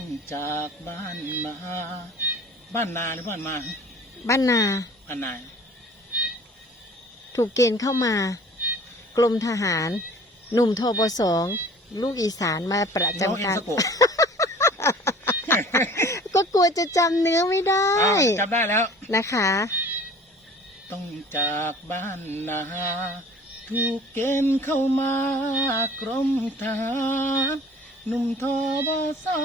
ต้องจากบ้านมา บ้านนาหรือบ้านมาบ้านนา บ้านนาถูกเกณฑ์เข้ามา กรมทหาร หนุ่มทบสองลูกอีสานมาประน้องจำเอ็นการสโกะก็กลัวจะจำเนื้อไม่ได้ อ้าวจำได้แล้ว นะคะ ต้องจากบ้านนาถูกเกณฑ์เข้ามากรมทหาร หนุ่มทบสอ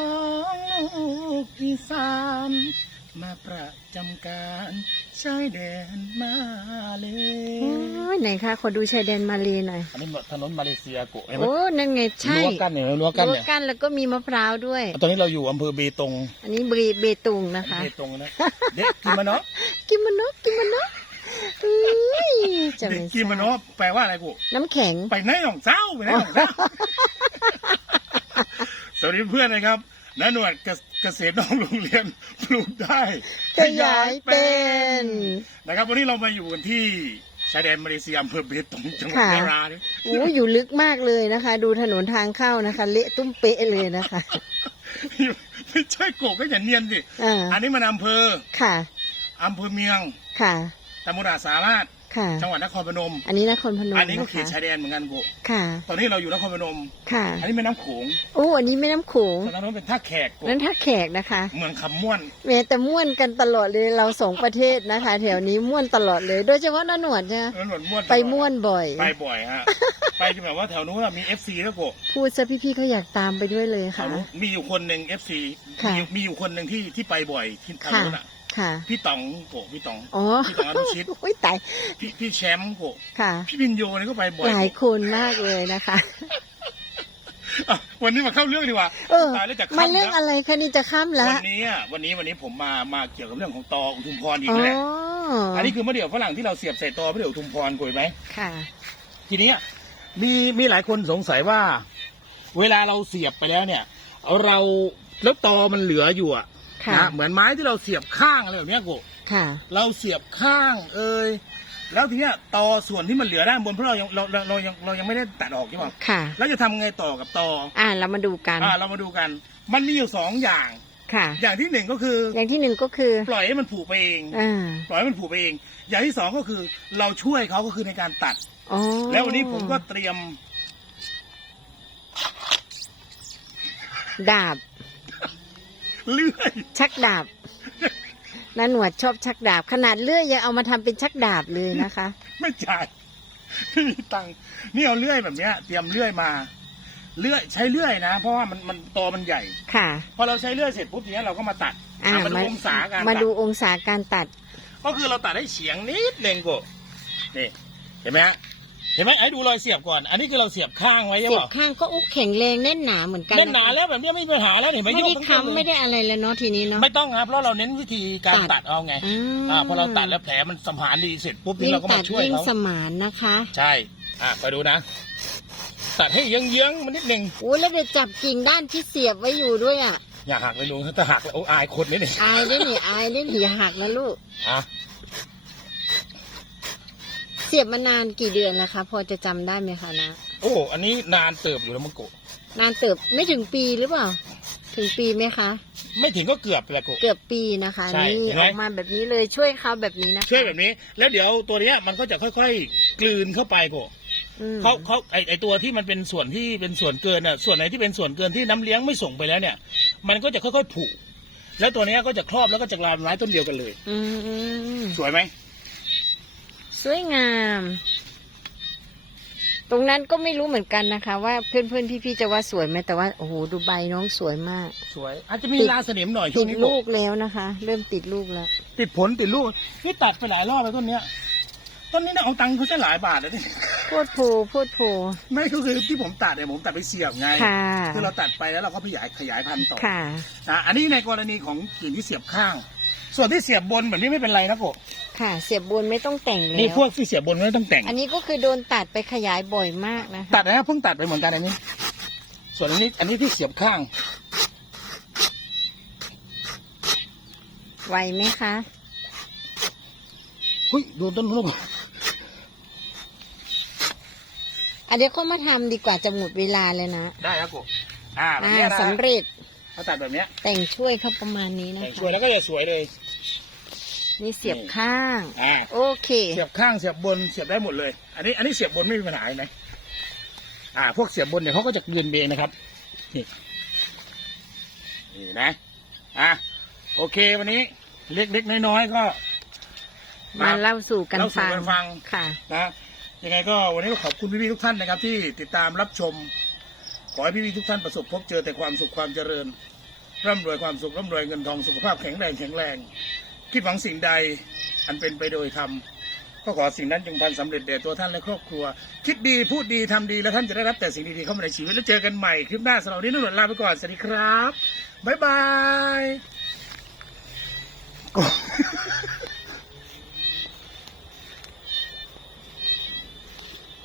งลูกอีสานมาประจำการชายแดนมาเลโอ้ยไหนคะขอดูชายแดนมาเลหน่อย อันนี้ถนนมาเลเซียโกะเห็นไหมโอ้นั่นไงใช่รั้วกั้นเนี่ยรั้วกั้นรั้วเนี่ยกั้นแล้วก็มีมะพร้าวด้วย ตอนนี้เราอยู่อำเภอเบตง อันนี้บรีเบตุงนะคะ เบตงนะ เด็กกิมานอกินมันเนาะกินมันเนาะอุ้ยจะเด็ไม่กกิมานอแปลว่าอะไรกูน้ำแข็งไปไหนหนองเจ้าไปไหนหนองเจ้าสวัส ดีเพื่อนนะครับน้าหนวดเกษเกษตรนอกโรงเรียนปลูกได้ขยายเป็นนะครับวันนี้เรามาอยู่กันที่ชายแดนมาเลเซียอำเภอเบตงจังหวัดค่ะนาราเนี่ยโอ้อยู่ลึกมากเลยนะคะ ดูถนนทางเข้านะคะ เละตุ้มเป๊ะเลยนะคะไม่ใช่โกะก็อย่าเนียนสิอ่าอันนี้มันอำเภอค่ะอำเภอเมียงค่ะตำบลอาสาราช ค่ะ จังหวัดนครพนม อันนี้นครพนมอันนี้ก็นะเขตคะชายแดนเหมือนกันโกะค่ะ ตอนนี้เราอยู่นครพนม ค่ะ อันนี้แม่น้ำโขงโอ้อันนี้แม่น้ำโขงตอนนั้นเป็นท่าแขกโกะนั่นท่าแขกนะคะ เมืองคำม่วนแม้แต่ม่วนกันตลอดเลยเราสองประเทศนะคะ แถวนี้ม่วนตลอดเลย โดยเฉพาะนาหนวดเนี่ยเออหนวดม่วนไปม่วนบ่อย ไปบ่อยฮะ ไปจนแบบว่าแถวนู้นอะมีเอฟซีแล้วโกะพูดซะพี่ๆเขาอยากตามไปด้วยเลยแถค่ะวนู้นมีอยู่คนหนึ่งเอฟซีค่ะมีมีอยู่คนหนึ่งที่ที่ไปบ่อยที่แถวค่ะนู้นอะ ค่ะ พี่ต๋องโกะพี่ต๋องอ๋อพี่ต๋องอนุชิตโอ้ยตายพี่พี่แชมป์โกะค่ะ พี่พินโยนี่ก็ไปบ่อยหลายคนมากเลยนะคะอะวันนี้มาเข้าเรื่องดีกว่าเออตายแล้วจะมาค่ำเรื่องแล้วอะไรคะนี่จะข้ามแล้ววันนี้อะวันนี้วันนี้ผมมามาเกี่ยวกับเรื่องของตออุทุมพรอีกอ๋อแหละอันนี้คือมะเดี่ยวฝรั่งที่เราเสียบใส่ตอมะเดี่ยวอุทุมพรกุยไหมค่ะ ทีนี้มีมีหลายคนสงสัยว่า เวลาเราเสียบไปแล้วเนี่ย เราแล้วตอมันเหลืออยู่อะ ค่ะ นะเหมือนไม้ที่เราเสียบข้างอะไรแบบเนี้ยกูค่ะ เราเสียบข้างเอยแล้วทีเนี้ยตอส่วนที่มันเหลือด้านบนเพราะเรายังเราเราเรายังเรายังไม่ได้ตัดออกใช่ไหมค่ะ แล้วจะทำไงต่อกับตออ่าเรามาดูกัน อ่าเรามาดูกัน มันมีอยู่สองอย่าง ค่ะ อย่างที่หนึ่งก็คืออย่างที่หนึ่งก็คือปล่อยให้มันผูกไปเอง อ่าปล่อยให้มันผูกไปเอง อย่างที่สองก็คือเราช่วยเขาก็คือในการตัด อ๋อแล้ววันนี้ผมก็เตรียมดาบ เลื่อยชักดาบน้าหนวดชอบชักดาบ ขนาดเลื่อยยังเอามาทำเป็นชักดาบเลยนะคะ ไม่จ่ายไม่มีตังค์นี่เอาเลื่อยแบบเนี้ย เตรียมเลื่อยมาเลื่อยใช้เลื่อยนะ เพราะว่ามันมันตอมันใหญ่ค่ะ พอเราใช้เลื่อยเสร็จปุ๊บทีนี้เราก็มาตัดอ่าอะมาดูองศาการมาตัดดูองศาการตัด ก็คือเราตัดให้เฉียงนิดหนึ่งกูนี่เห็นไหมฮะ เห็นไหมไอ้ดูรอยเสียบก่อน อันนี้คือเราเสียบข้างไว้ใช่เสียเปบล่าข้างก็อุ๊แข็งแรงแน่นหนาเหมือนกันเล่นหนาแล้วแบบนี้ไม่มีปัญหาแล้วเห็นไหมไม่โยได้กทั้งต้นค้ำเลไม่ยได้อะไรแล้วเนาะทีนี้เนาะ ไม่ต้องครับเพราะเราเน้นวิธีการตัด ตัดเอาไงอืม อ่าพอเราตัดแล้วแผลมันสมานดีเสร็จปุ๊บนี่ยิ่งเราก็ตัมาดช่วยยิ่งเขาสมานนะคะใช่อะไปดูนะ ตัดให้เยื้องๆมันนิดหนึ่งโอ้แล้วเดี๋ยวจับกิ่งด้านที่เสียบไว้อยู่ด้วยอะอย่าหักเลยลุงถ้าหักแล้วโอ้อายคนนิดหนึ่งอายได้หนิอายได้หนิอย่าหักนะลูกอะเสียบมานานกี่เดือนแล้วคะ พอจะจำได้ไหมคะนะโอ้ อันนี้นานเติบอยู่แล้วมังโกะนานเติบไม่ถึงปีหรือเปล่า ถึงปีไหมคะ ไม่ถึงก็เกือบแหละโกะ เกือบปีนะคะใช่นี่เห็นไหม ออกมาแบบนี้เลยช่วยเขาแบบนี้นะคะช่วยแบบนี้ แล้วเดี๋ยวตัวเนี้ยมันก็จะค่อยๆ กลืนเข้าไปโกะอืมเขาเขาไอไอตัวที่มันเป็นส่วนที่เป็นส่วนเกินอะ ส่วนไหนที่เป็นส่วนเกินที่น้ำเลี้ยงไม่ส่งไปแล้วเนี่ย มันก็จะค่อยๆผุ แล้วตัวเนี้ยก็จะครอบแล้วก็จะกลายเป็นไม้ต้นเดียวกันเลย อืมสวยไหม สวยงาม ตรงนั้นก็ไม่รู้เหมือนกันนะคะ ว่าเพื่อนเพื่อนๆพี่ๆจะว่าสวยไหมแต่ว่าโอ้โหดูใบน้องสวยมาก สวย อาจจะมีติดราสนิมหน่อยช่ติวงดนี้ลูโกะกแล้วนะคะ เริ่มติดลูกแล้ว ติดผลติดลูกนี่ตัดไปหลายรอบแล้วต้นเนี้ยต้นนี้เนี่ยเอาตังค์เขาจะหลายบาทแล้วนี่โพดโพโพดโพไม่ก็คือที่ผมตัดเนี่ยผมตัดไปเสียบไง ค่ะ คือเราตัดไปแล้วเราก็ขยายขยายพันธุ์ต่อค่ะ นะอันนี้ในกรณีของกิ่งที่เสียบข้าง ส่วนที่เสียบบนแบบนี้ไม่เป็นไรนะโกะ ค่ะ เสียบบนไม่ต้องแต่งแล้วนี่พวกที่เสียบบนไม่ต้องแต่ง อันนี้ก็คือโดนตัดไปขยายบ่อยมากนะคะตัดนะเพิ่งตัดไปเหมือนกันอันนี้ ส่วนอันนี้ อันนี้ที่เสียบข้าง ไหวไหมคะหุ้ยดูต้นลูกอะเดี๋ยวก็มาทำดีกว่าจะหมดเวลาเลยนะได้ครับโกะอ่าแบบอ่าเนี้ยนะสำเร็จเขาตัดแบบเนี้ยแต่งช่วยเขาประมาณนี้นะแต่งคะ ช่วยแล้วก็จะสวยเลย นี่เสียบข้าง อ่าโอเค เสียบข้างเสียบบนเสียบได้หมดเลย อันนี้อันนี้เสียบบนไม่มีปัญหาเลยนะอ่า พวกเสียบบนเนี่ยเขาก็จะเกลือนเบงนะครับนี่นี่นะอะโอเควันนี้เล็กๆน้อยๆก็มาเล่าสู่กันเล่าสู่ฟังกันฟังค่ะนะยังไงก็วันนี้ก็ขอบคุณพี่ๆทุกท่านนะครับ ที่ติดตามรับชม ขอให้พี่ๆทุกท่านประสบพบเจอแต่ความสุขความเจริญร่ำรวยความสุขร่ำรวยเงินทองสุขภาพแข็งแรงแข็งแรง คิดหวังสิ่งใดอันเป็นไปโดยธรรมก็ขอสิ่งนั้นจงพันสำเร็จแด่ตัวท่านและครอบครัว คิดดีพูดดีทำดีแล้วท่านจะได้รับแต่สิ่งดีๆเข้ามาในชีวิตแล้วเจอกันใหม่คลิปหน้าสำหรับวันนี้นุ่นลาไปก่อนสวัสดีครับบ๊ายบาย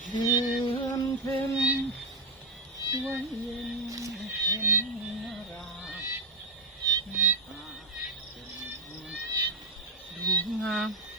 เดือนเพ็ญวันเย็นเพ็ญ ห